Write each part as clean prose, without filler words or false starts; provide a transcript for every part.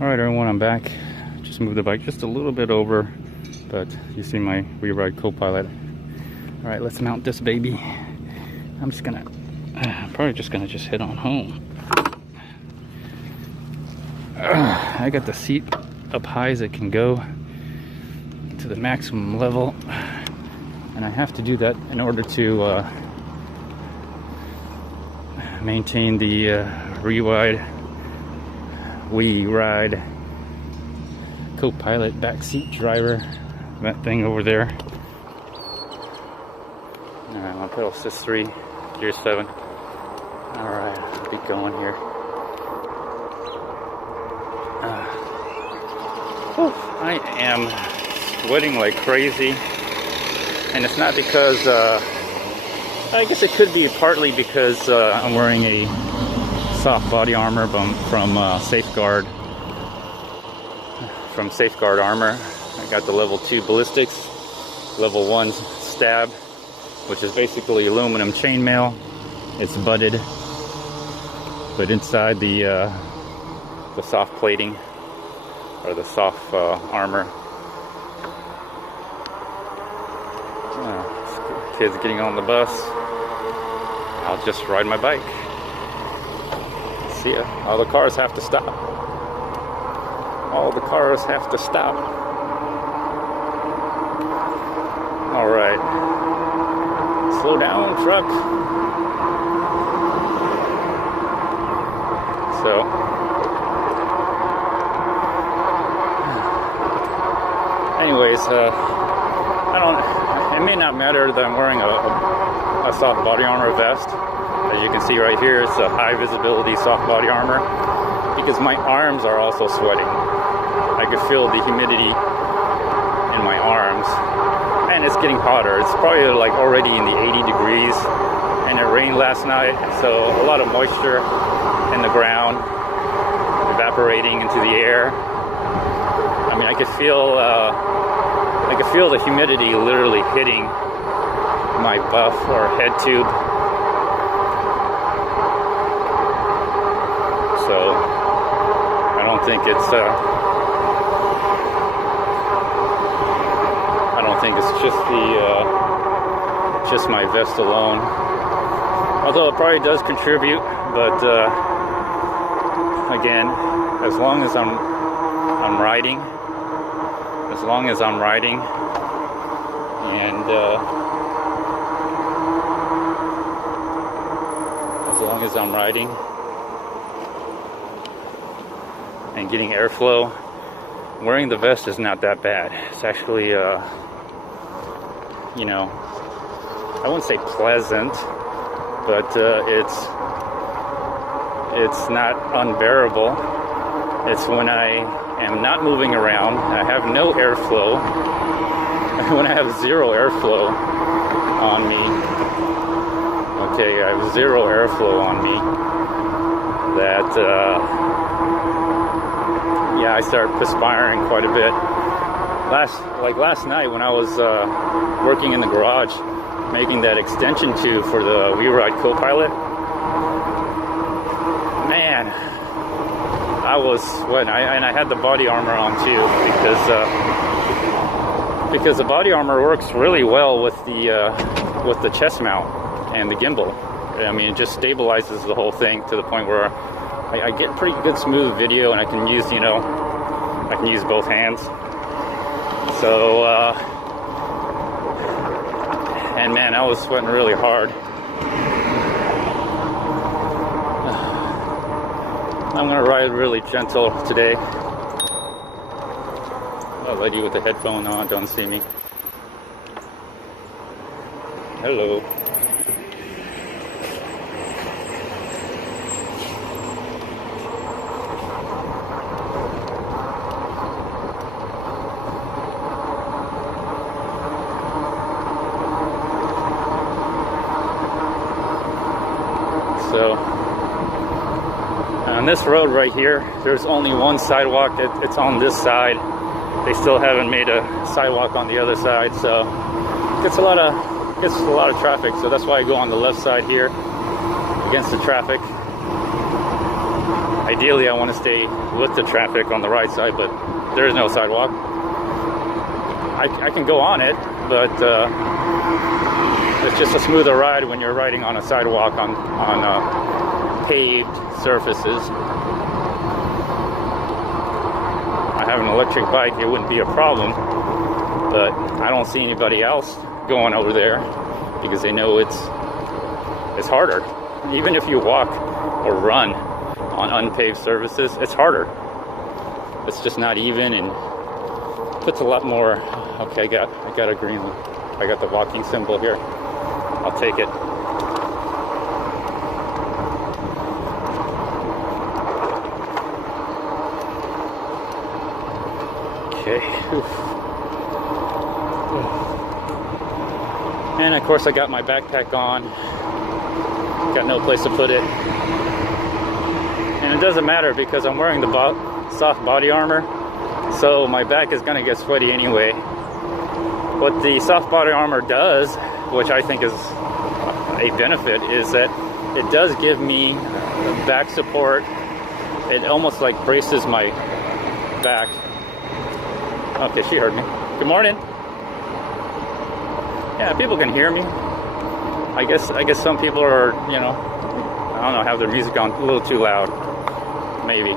Alright everyone, I'm back. Just moved the bike just a little bit over, but you see my WeeRide co-pilot. Alright, let's mount this baby. I'm just gonna, probably just gonna head on home. I got the seat up high as it can go to the maximum level, and I have to do that in order to maintain the WeeRide co-pilot backseat driver, that thing over there. Alright, my pedal assist 3, gear 7. Alright, I'll be going here. I am sweating like crazy, and it's not because, I guess it could be partly because I'm wearing a soft body armor from Safeguard Armor. I got the level 2 ballistics, level 1 stab, which is basically aluminum chainmail. It's butted, but inside the soft plating, or the soft armor. Kids getting on the bus. I'll just ride my bike. See ya. All the cars have to stop. All the cars have to stop. Alright. Slow down, truck. So, anyways, it may not matter that I'm wearing a soft body armor vest. As you can see right here, it's a high visibility soft body armor, because my arms are also sweating. I can feel the humidity in my arms, and it's getting hotter. It's probably like already in the 80 degrees, and it rained last night, so a lot of moisture in the ground evaporating into the air. I mean, I could feel the humidity literally hitting my buff or head tube. So I don't think it's just my vest alone. Although it probably does contribute, but again, as long as I'm riding, and as long as I'm riding and getting airflow, wearing the vest is not that bad. It's actually, you know, I wouldn't say pleasant, but it's not unbearable. It's when I am not moving around, I have no airflow, when I have zero airflow on me. Okay, I have zero airflow on me, that yeah, I start perspiring quite a bit. Last night when I was working in the garage making that extension tube for the WeeRide co-pilot, man, I was sweating. And I had the body armor on too, because the body armor works really well with the chest mount and the gimbal. I mean, it just stabilizes the whole thing to the point where I get pretty good smooth video, and I can use, you know, I can use both hands. So, and man, I was sweating really hard. I'm gonna ride really gentle today. A lady with the headphone on don't see me. Hello. So, on this road right here, there's only one sidewalk. It's on this side. They still haven't made a sidewalk on the other side, so it's a lot of traffic. So that's why I go on the left side here against the traffic. Ideally, I want to stay with the traffic on the right side, but there is no sidewalk. I can go on it, but it's just a smoother ride when you're riding on a sidewalk on paved surfaces. I have an electric bike, it wouldn't be a problem, but I don't see anybody else going over there because they know it's harder. Even if you walk or run on unpaved surfaces, it's harder. It's just not even, and puts a lot more. Okay, I got a green one. I got the walking symbol here. I'll take it. Okay. And of course I got my backpack on. Got no place to put it. And it doesn't matter because I'm wearing the soft body armor, so my back is gonna get sweaty anyway. What the soft body armor does, which I think is a benefit, is that it does give me back support. It almost like braces my back. Okay, she heard me. Good morning. Yeah, people can hear me. I guess some people are, you know, I don't know, have their music on a little too loud. Maybe.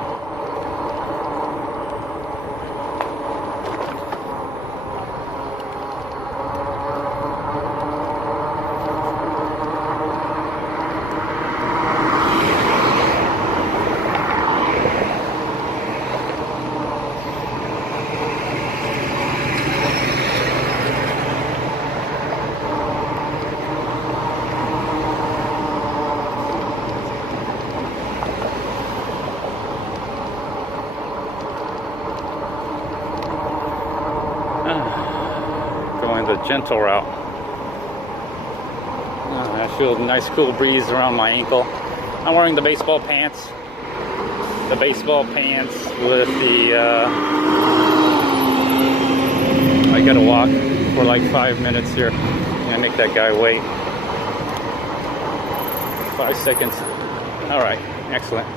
Going the gentle route. I feel a nice cool breeze around my ankle. I'm wearing the baseball pants. The baseball pants with the I gotta walk for like 5 minutes here. I'm gonna make that guy wait. 5 seconds. Alright, excellent.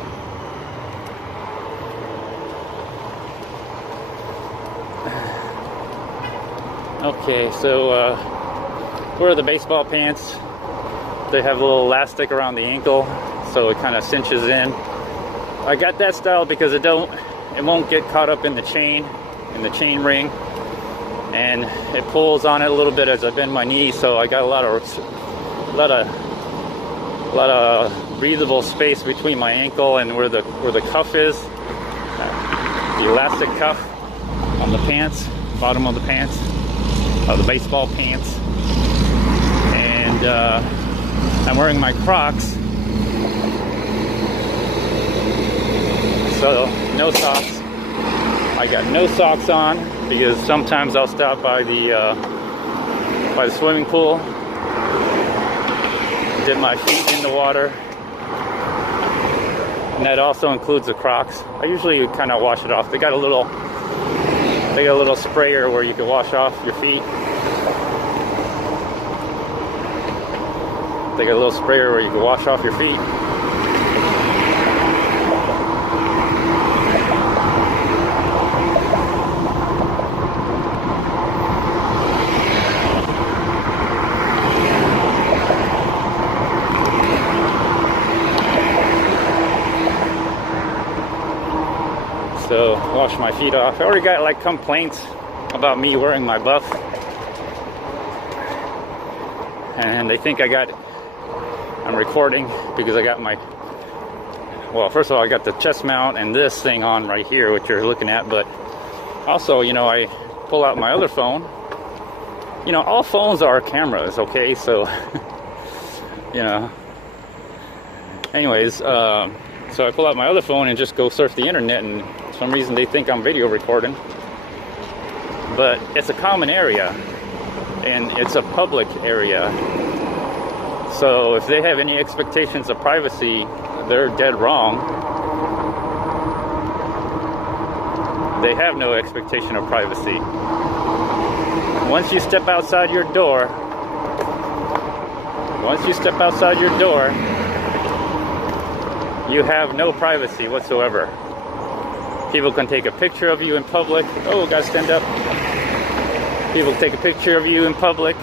Okay, so wear the baseball pants. They have a little elastic around the ankle, so it kind of cinches in. I got that style because it won't get caught up in the chain ring, and it pulls on it a little bit as I bend my knee. So I got a lot of breathable space between my ankle and where the cuff is, the elastic cuff on the pants, bottom of the pants. The baseball pants, and I'm wearing my Crocs, so no socks. I got no socks on because sometimes I'll stop by the swimming pool, dip my feet in the water, and that also includes the Crocs. I usually kind of wash it off. They got a little sprayer where you can wash off your feet. They got a little sprayer where you can wash off your feet. So wash my feet off. I already got like complaints about me wearing my buff, and they think I'm recording because I got my, well, first of all, I got the chest mount and this thing on right here, which you're looking at, but also, you know, I pull out my other phone. You know, all phones are cameras, okay? So, you know, anyways, so I pull out my other phone and just go surf the internet, and for some reason they think I'm video recording. But it's a common area, and it's a public area. So if they have any expectations of privacy, they're dead wrong. They have no expectation of privacy. Once you step outside your door, you have no privacy whatsoever. People can take a picture of you in public. Oh, gotta stand up. People take a picture of you in public.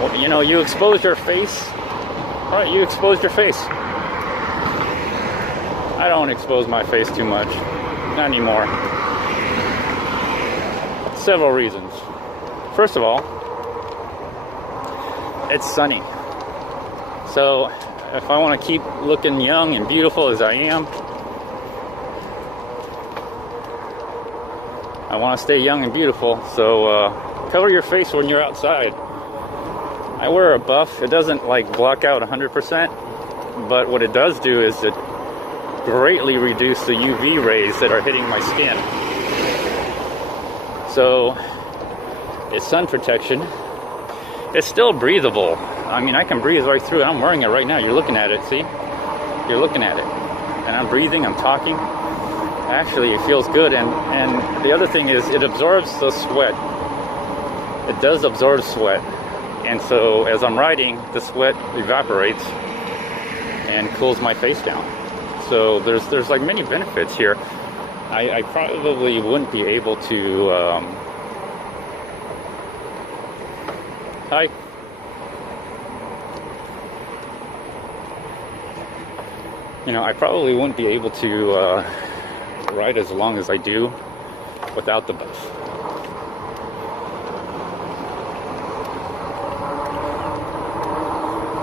Well, you know, you expose your face. All right, you exposed your face. I don't expose my face too much. Not anymore. Several reasons. First of all, it's sunny. So if I want to keep looking young and beautiful as I am, I want to stay young and beautiful. So cover your face when you're outside. I wear a buff. It doesn't like block out 100%, but what it does do is it greatly reduce the UV rays that are hitting my skin. So it's sun protection. It's still breathable. I mean, I can breathe right through it. I'm wearing it right now. You're looking at it, see? You're looking at it. And I'm breathing, I'm talking. Actually, it feels good. And the other thing is it absorbs the sweat. It does absorb sweat. And so as I'm riding, the sweat evaporates and cools my face down. So there's like many benefits here. I probably wouldn't be able to hi. You know, I probably wouldn't be able to ride as long as I do without the buff.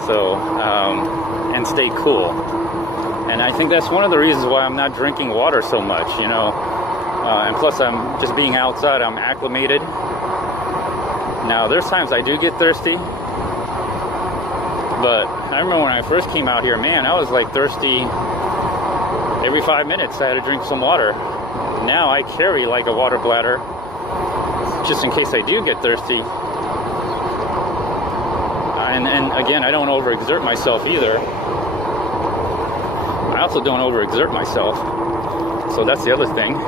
So, and stay cool. And I think that's one of the reasons why I'm not drinking water so much, you know. And plus, I'm just being outside, I'm acclimated. Now, there's times I do get thirsty. But I remember when I first came out here, man, I was like thirsty every 5 minutes. I had to drink some water. Now I carry like a water bladder just in case I do get thirsty. And again, I don't overexert myself either. I also don't overexert myself. So that's the other thing.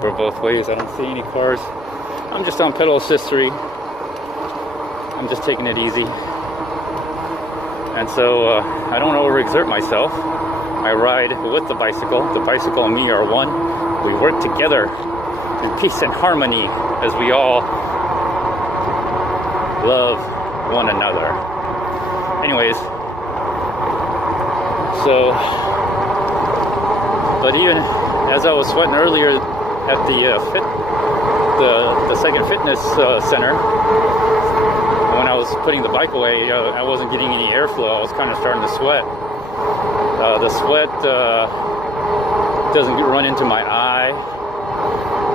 For both ways, I don't see any cars. I'm just on pedal assist 3. I'm just taking it easy. And so I don't overexert myself. I ride with the bicycle. The bicycle and me are one. We work together in peace and harmony as we all love one another. Anyways, so, but even as I was sweating earlier at the second fitness center, when I was putting the bike away, I wasn't getting any airflow. I was kind of starting to sweat. The sweat doesn't run into my eye,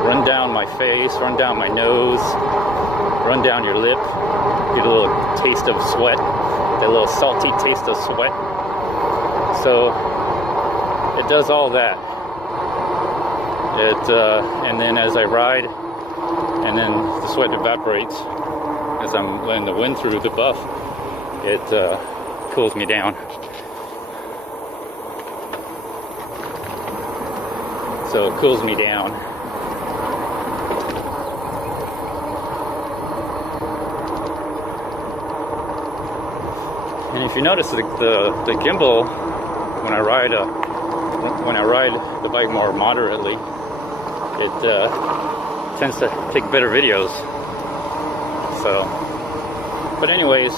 run down my face, run down my nose, run down your lip. Get a little taste of sweat, that little salty taste of sweat. So it does all that. And then as I ride, and then the sweat evaporates as I'm letting the wind through the buff, it cools me down. So it cools me down. And if you notice the gimbal, when I ride the bike more moderately, it tends to take better videos. So, but anyways,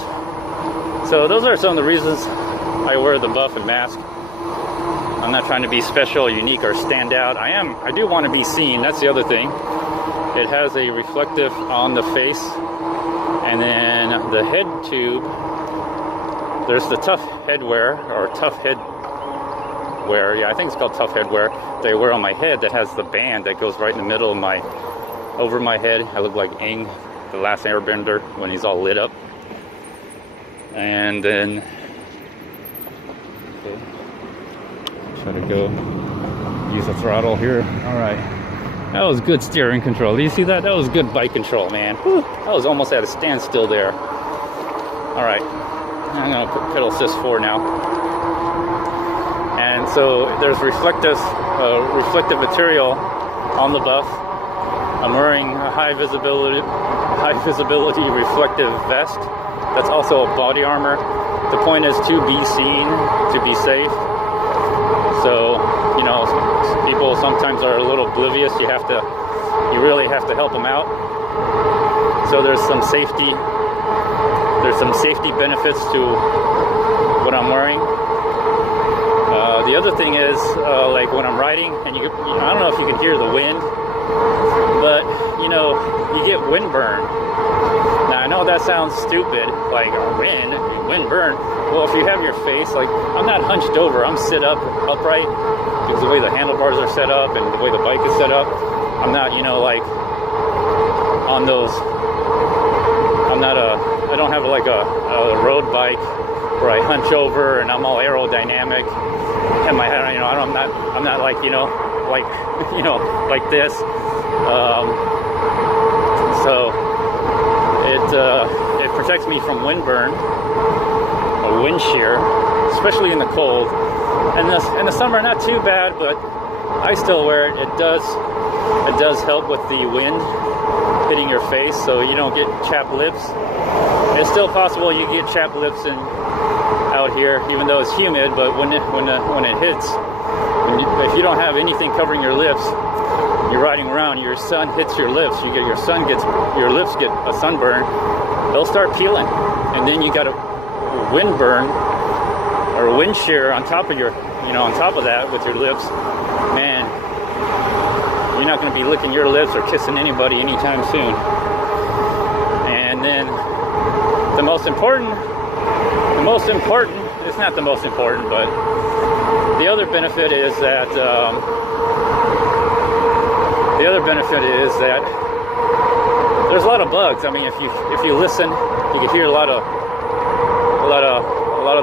so those are some of the reasons I wear the buff and mask. I'm not trying to be special, unique, or stand out. I do want to be seen. That's the other thing. It has a reflective on the face, and then the head tube. There's the tough headwear, or tough headwear. Yeah, I think it's called tough headwear. They wear on my head that has the band that goes right in the middle of over my head. I look like Aang, the last airbender, when he's all lit up. And then, okay, try to go use the throttle here. All right, that was good steering control. Do you see that? That was good bike control, man. Whew. I was almost at a standstill there. All right. I'm going to put pedal assist 4 now. And so there's reflective material on the buff. I'm wearing a high visibility reflective vest. That's also a body armor. The point is to be seen, to be safe. So, you know, people sometimes are a little oblivious. You really have to help them out. So there's some safety benefits to what I'm wearing. The other thing is, like when I'm riding, and I don't know if you can hear the wind, but you know, you get windburn. Now I know that sounds stupid, like windburn. Well, if you have your face, like I'm not hunched over, I'm upright, because the way the handlebars are set up and the way the bike is set up, I'm not, you know, like on those. I don't have like a road bike where I hunch over and I'm all aerodynamic. Have my head, you know, I'm not like, you know, like, you know, like this. So it protects me from windburn or wind shear, especially in the cold. And in the summer, not too bad, but I still wear it. It does help with the wind hitting your face, so you don't get chapped lips. It's still possible you get chapped lips out here, even though it's humid. But when it hits, if you don't have anything covering your lips, you're riding around, your sun hits your lips, your lips get a sunburn, they'll start peeling, and then you got a windburn or a wind shear on top of on top of that with your lips. Man, you're not going to be licking your lips or kissing anybody anytime soon. And then the most important, it's not the most important, but the other benefit is that there's a lot of bugs. I mean, if you listen, you can hear a lot of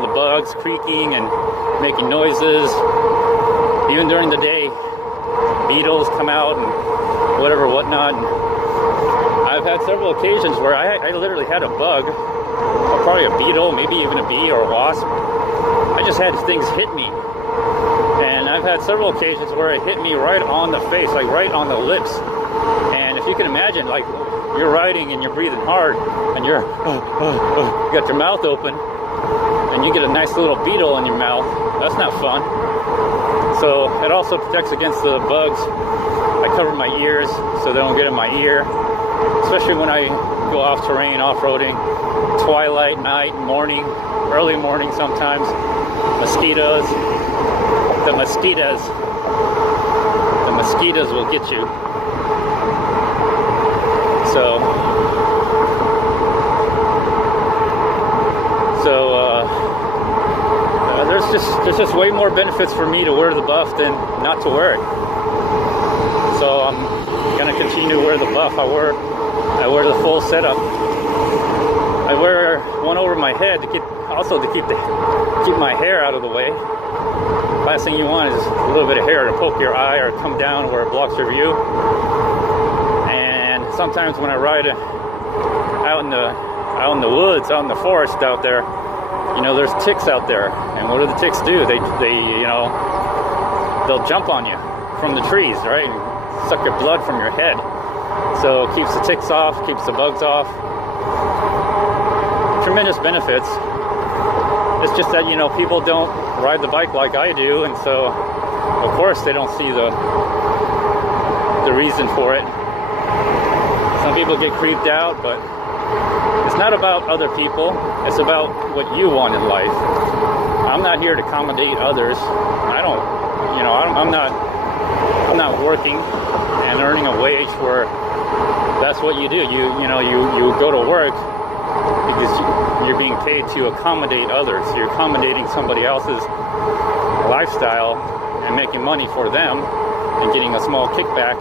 the bugs creaking and making noises. Even during the day, beetles come out and whatnot. And I've had several occasions where I literally had a bug, or probably a beetle, maybe even a bee or a wasp. I just had things hit me. And I've had several occasions where it hit me right on the face, like right on the lips. And if you can imagine, like you're riding and you're breathing hard and you got your mouth open and you get a nice little beetle in your mouth, that's not fun. So it also protects against the bugs. I cover my ears so they don't get in my ear, especially when I go off terrain, off-roading, twilight, night, morning, early morning sometimes. Mosquitoes will get you. So there's just way more benefits for me to wear the buff than not to wear it. So I'm gonna continue to wear the buff. I wear the full setup. I wear one over my head to keep my hair out of the way. Last thing you want is a little bit of hair to poke your eye or come down where it blocks your view. And sometimes when I ride out in the woods, out in the forest out there, you know, there's ticks out there. And what do the ticks do? They'll jump on you from the trees, right? And suck your blood from your head. So it keeps the ticks off, keeps the bugs off. Tremendous benefits. It's just that, you know, people don't ride the bike like I do, and so of course they don't see the reason for it. Some people get creeped out, but it's not about other people. It's about what you want in life. I'm not here to accommodate others. I'm not working and earning a wage where that's what you do. You go to work because you're being paid to accommodate others. You're accommodating somebody else's lifestyle and making money for them and getting a small kickback.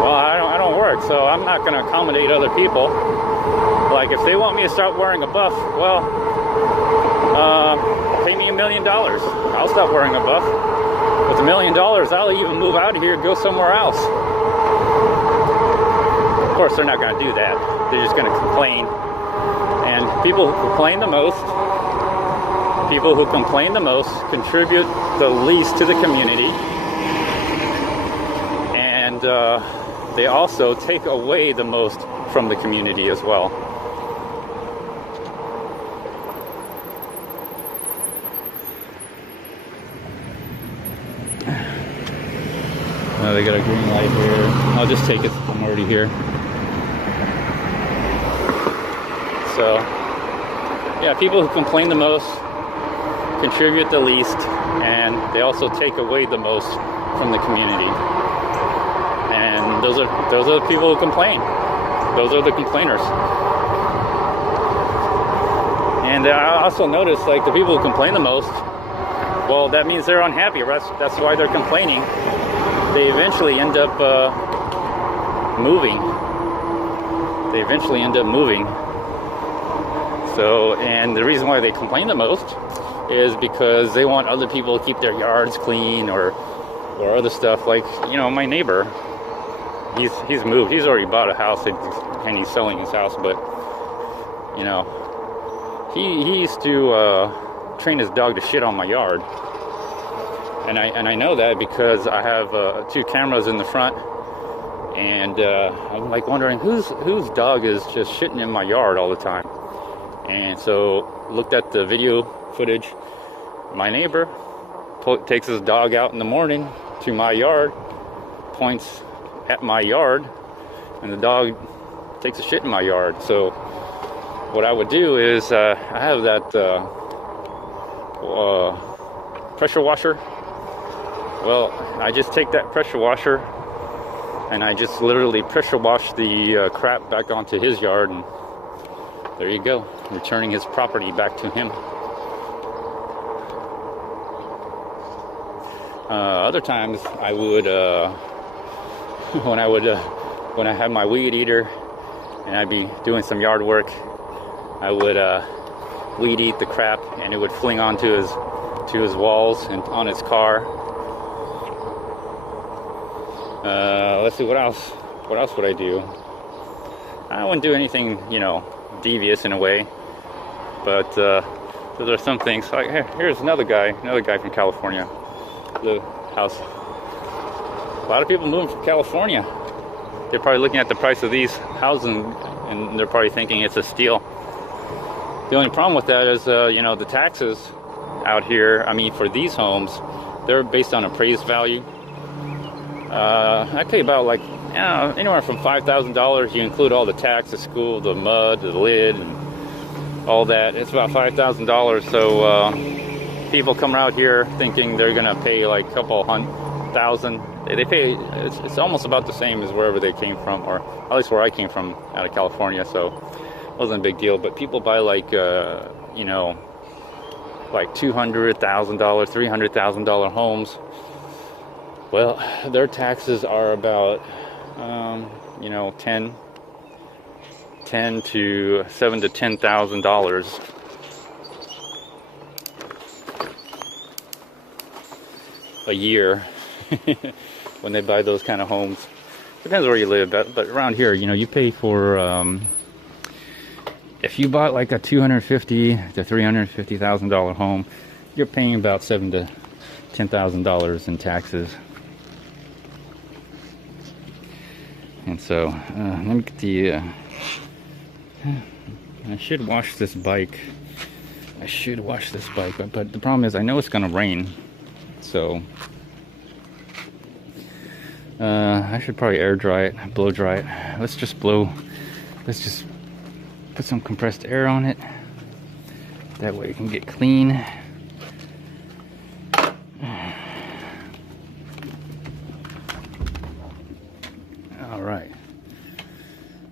Well, I don't work, so I'm not going to accommodate other people. Like, if they want me to start wearing a buff, well, pay me $1 million. I'll stop wearing a buff. With $1 million, I'll even move out of here and go somewhere else. Of course, they're not going to do that. They're just going to complain. And people who complain the most contribute the least to the community. And they also take away the most from the community as well. Oh, they got a green light here. I'll just take it. I'm already here. So, yeah, people who complain the most contribute the least, and they also take away the most from the community. And those are the people who complain. Those are the complainers. And I also notice, like, the people who complain the most, well, that means they're unhappy. That's why they're complaining. They eventually end up moving. They eventually end up moving. So, and the reason why they complain the most is because they want other people to keep their yards clean or other stuff. Like, you know, my neighbor, he's moved. He's already bought a house and he's selling his house. But, you know, he used to train his dog to shit on my yard. And I know that because I have 2 cameras in the front, and I'm like wondering whose dog is just shitting in my yard all the time. And so looked at the video footage. My neighbor takes his dog out in the morning to my yard, points at my yard, and the dog takes a shit in my yard. So what I would do is I have that pressure washer. Well, I just take that pressure washer and I just literally pressure wash the crap back onto his yard, and there you go, returning his property back to him. Other times I would, when I had my weed eater and I'd be doing some yard work, I would weed eat the crap, and it would fling onto his walls and on his car. Let's see, what else would I do? I wouldn't do anything, you know, devious in a way, but those are some things. Like, here's another guy from California. The house. A lot of people moving from California. They're probably looking at the price of these houses and they're probably thinking it's a steal. The only problem with that is, you know, the taxes out here, I mean, for these homes, they're based on appraised value. I pay about, like, you know, anywhere from $5,000. You include all the tax, the school, the mud, the lid, and all that. It's about $5,000. So people come out here thinking they're gonna pay like a couple $100,000. They pay. It's almost about the same as wherever they came from, or at least where I came from, out of California. So it wasn't a big deal. But people buy like you know, like $200,000, $300,000 homes. Well, their taxes are about, you know, $7,000 to $10,000 a year when they buy those kind of homes. Depends where you live, but around here, you know, you pay for, if you bought like a $250,000 to $350,000 home, you're paying about $7,000 to $10,000 in taxes. And so, let me get the, I should wash this bike. But the problem is I know it's gonna rain. So, I should probably air dry it, blow dry it. Let's just put some compressed air on it. That way it can get clean. Alright.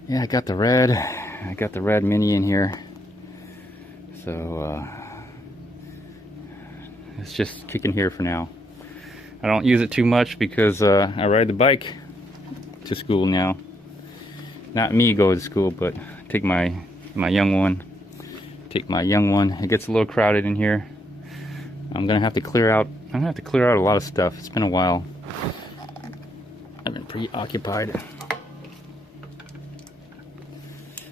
Yeah, I got the RAD Mini in here. So, it's just kicking here for now. I don't use it too much because I ride the bike to school now. Not me go to school, but take my young one. It gets a little crowded in here. I'm gonna have to clear out a lot of stuff. It's been a while. I've been pretty occupied.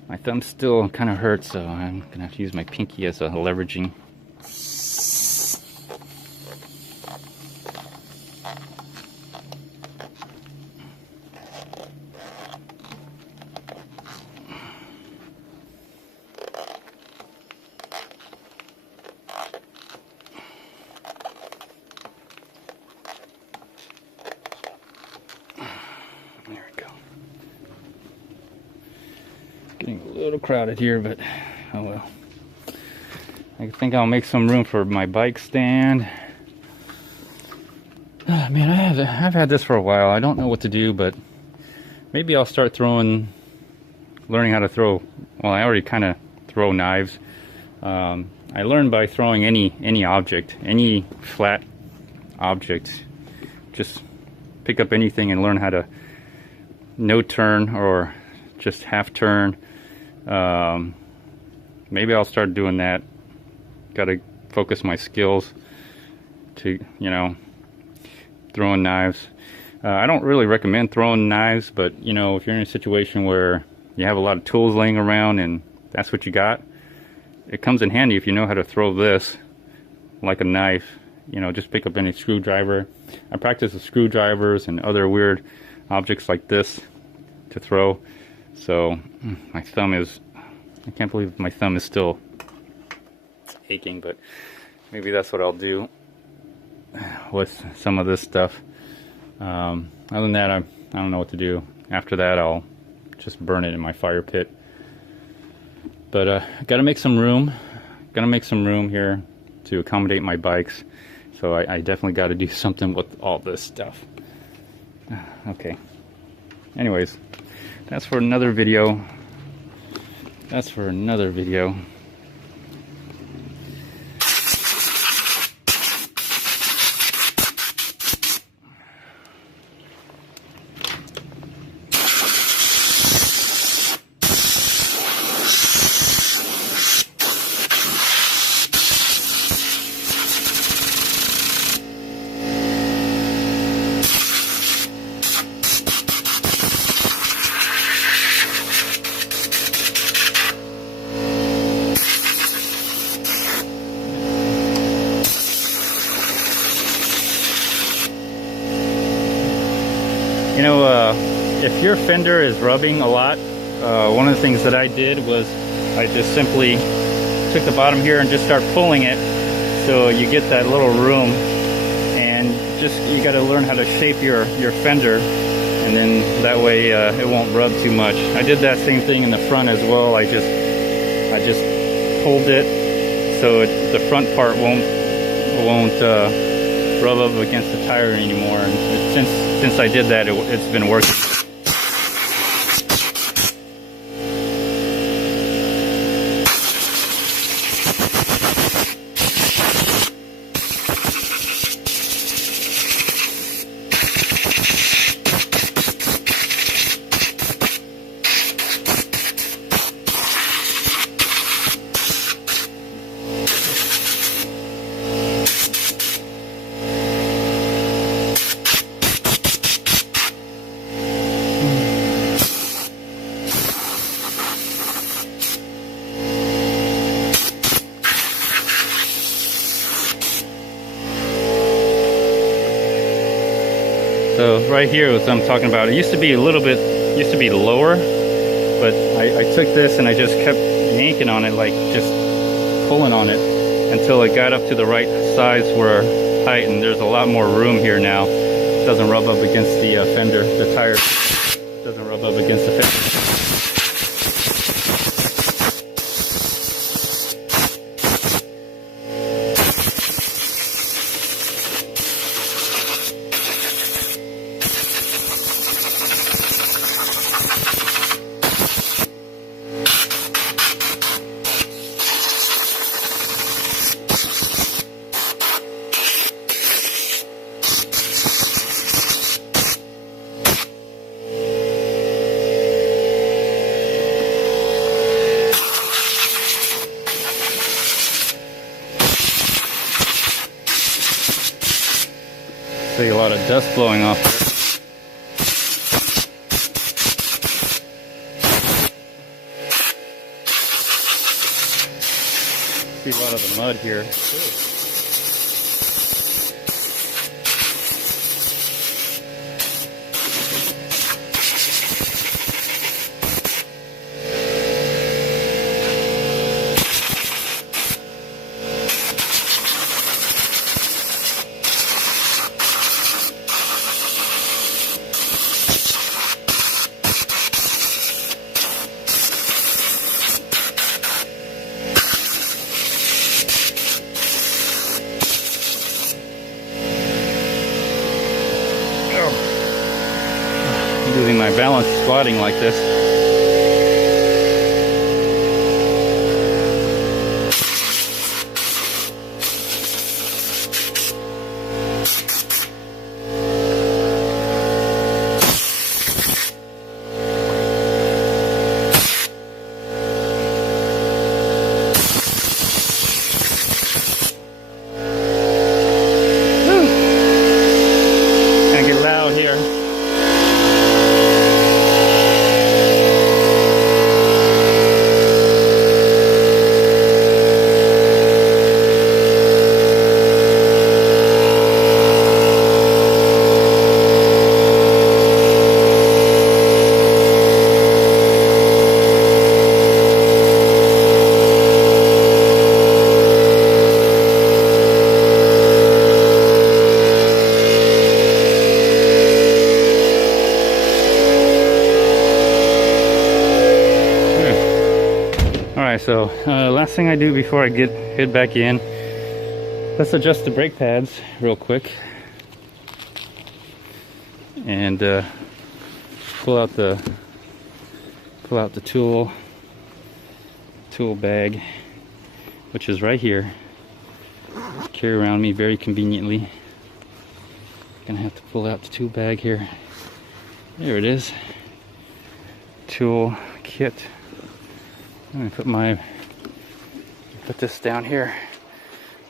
My thumb still kind of hurts, so I'm gonna have to use my pinky as a leveraging. getting a little crowded here, but oh well. I think I'll make some room for my bike stand. Oh, man, I've had this for a while. I don't know what to do, but maybe I'll start learning how to throw. Well, I already kind of throw knives. I learned by throwing any object, any flat object. Just pick up anything and learn how to no turn or just half turn. Maybe I'll start doing that. Got to focus my skills to, you know, throwing knives. I don't really recommend throwing knives, but you know, if you're in a situation where you have a lot of tools laying around and that's what you got, it comes in handy if you know how to throw this like a knife. You know, just pick up any screwdriver. I practice with screwdrivers and other weird objects like this to throw. So my thumb is, I can't believe my thumb is still aching, but maybe that's what I'll do with some of this stuff. Other than that, I don't know what to do. After that, I'll just burn it in my fire pit. But gotta make some room. Gotta make some room here to accommodate my bikes. So I definitely got to do something with all this stuff. Okay. Anyways, that's for another video. That's for another video. You know, if your fender is rubbing a lot, one of the things that I did was I just simply took the bottom here and just start pulling it, so you get that little room, and just you got to learn how to shape your fender, and then that way it won't rub too much. I did that same thing in the front as well. I just pulled it so the front part won't rub up against the tire anymore, and since I did that, it's been working. So right here is what I'm talking about. It used to be lower, but I took this and I just kept yanking on it, like just pulling on it until it got up to the right size for height, and there's a lot more room here now. It doesn't rub up against the fender, the tire doesn't rub up against the fender. See a lot of dust blowing off there. See a lot of the mud here. balance squatting like this. Gonna get loud here. So last thing I do before I head back in, let's adjust the brake pads real quick and pull out the tool bag, which is right here. Carry around me very conveniently. Gonna have to pull out the tool bag here. There it is. Tool kit. I'm gonna put this down here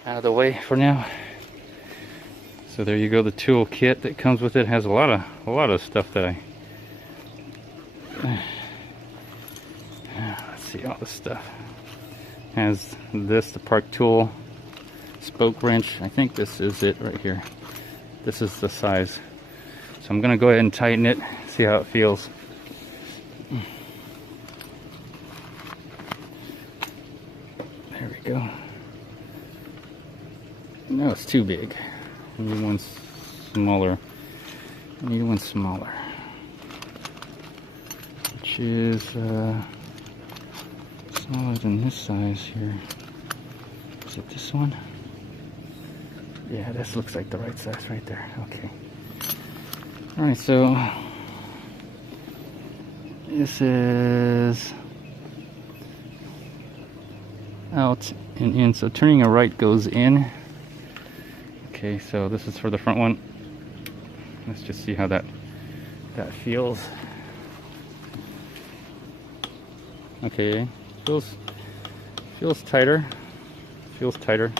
out of the way for now. So there you go, the tool kit that comes with it has a lot of stuff that let's see, all this stuff. Has this, the park tool, spoke wrench. I think this is it right here. This is the size. So I'm gonna go ahead and tighten it, see how it feels. There we go. No, it's too big. I need one smaller. I need one smaller. Which is smaller than this size here. Is it this one? Yeah, this looks like the right size right there. Okay. Alright, so this is out and in, so turning a right goes in. Okay, so this is for the front one. Let's just see how that feels. Okay, feels tighter. Feels tighter.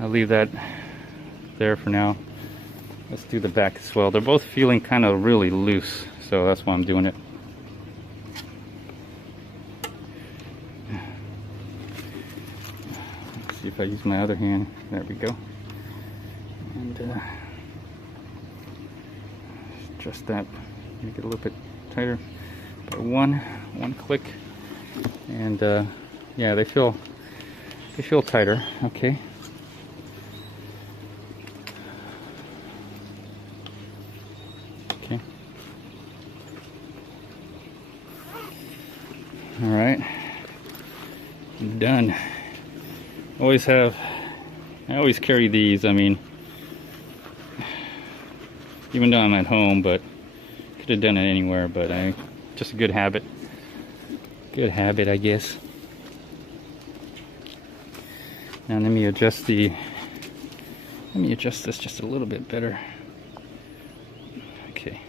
I'll leave that there for now. Let's do the back as well. They're both feeling kind of really loose, so that's why I'm doing it. See if I use my other hand. There we go. And adjust that, make it a little bit tighter by one click. And yeah, they feel tighter. Okay. Okay. All right. I'm done. I always carry these. I mean, even though I'm at home, but could have done it anywhere, but just a good habit. Good habit, I guess. Now let me adjust this just a little bit better. Okay.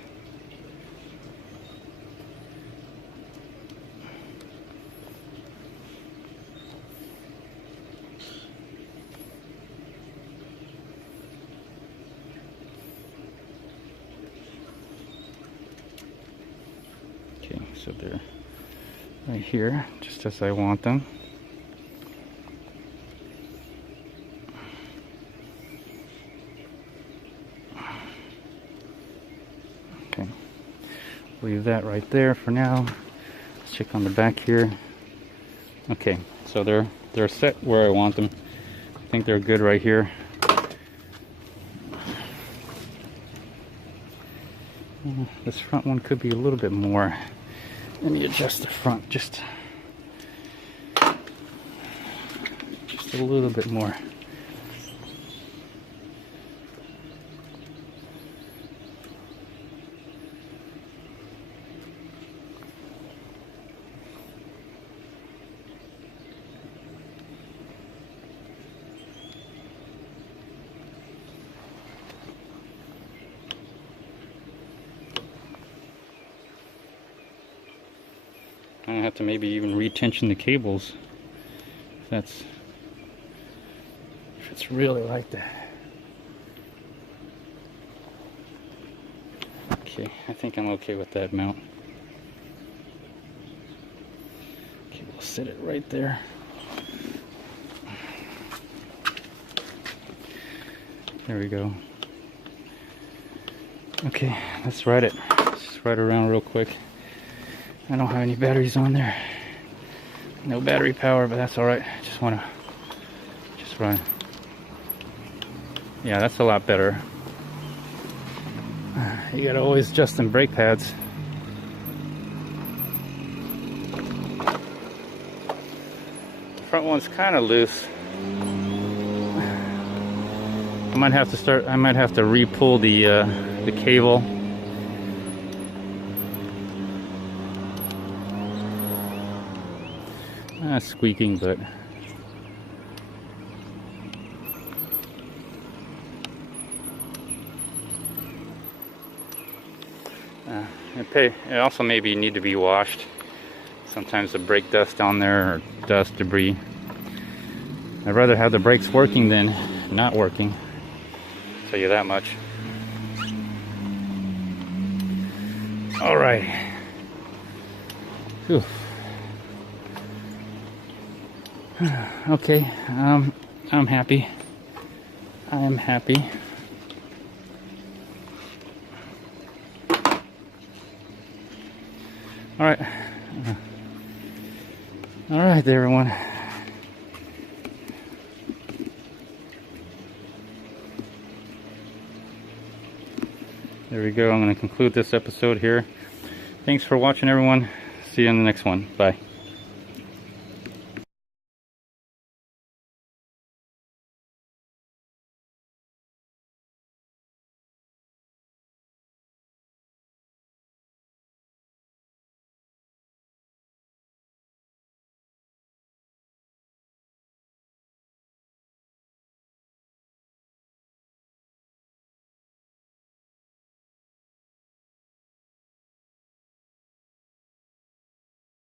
So they're right here, just as I want them. Okay, leave that right there for now. Let's check on the back here. Okay, so they're set where I want them. I think they're good right here. This front one could be a little bit more. Let me adjust the front just a little bit more. I'm gonna have to maybe even retension the cables. If it's really like that. Okay, I think I'm okay with that mount. Okay, we'll set it right there. There we go. Okay, let's ride it. Just ride around real quick. I don't have any batteries on there. No battery power, but that's alright. Just wanna run. Yeah, that's a lot better. You gotta always adjust them brake pads. The front one's kind of loose. I might have to re-pull the cable. Squeaking, but it also maybe need to be washed. Sometimes the brake dust on there, or dust, debris. I'd rather have the brakes working than not working. I'll tell you that much. All right. Whew. Okay, I'm happy. I am happy. All right. All right, everyone. There we go. I'm going to conclude this episode here. Thanks for watching, everyone. See you in the next one. Bye.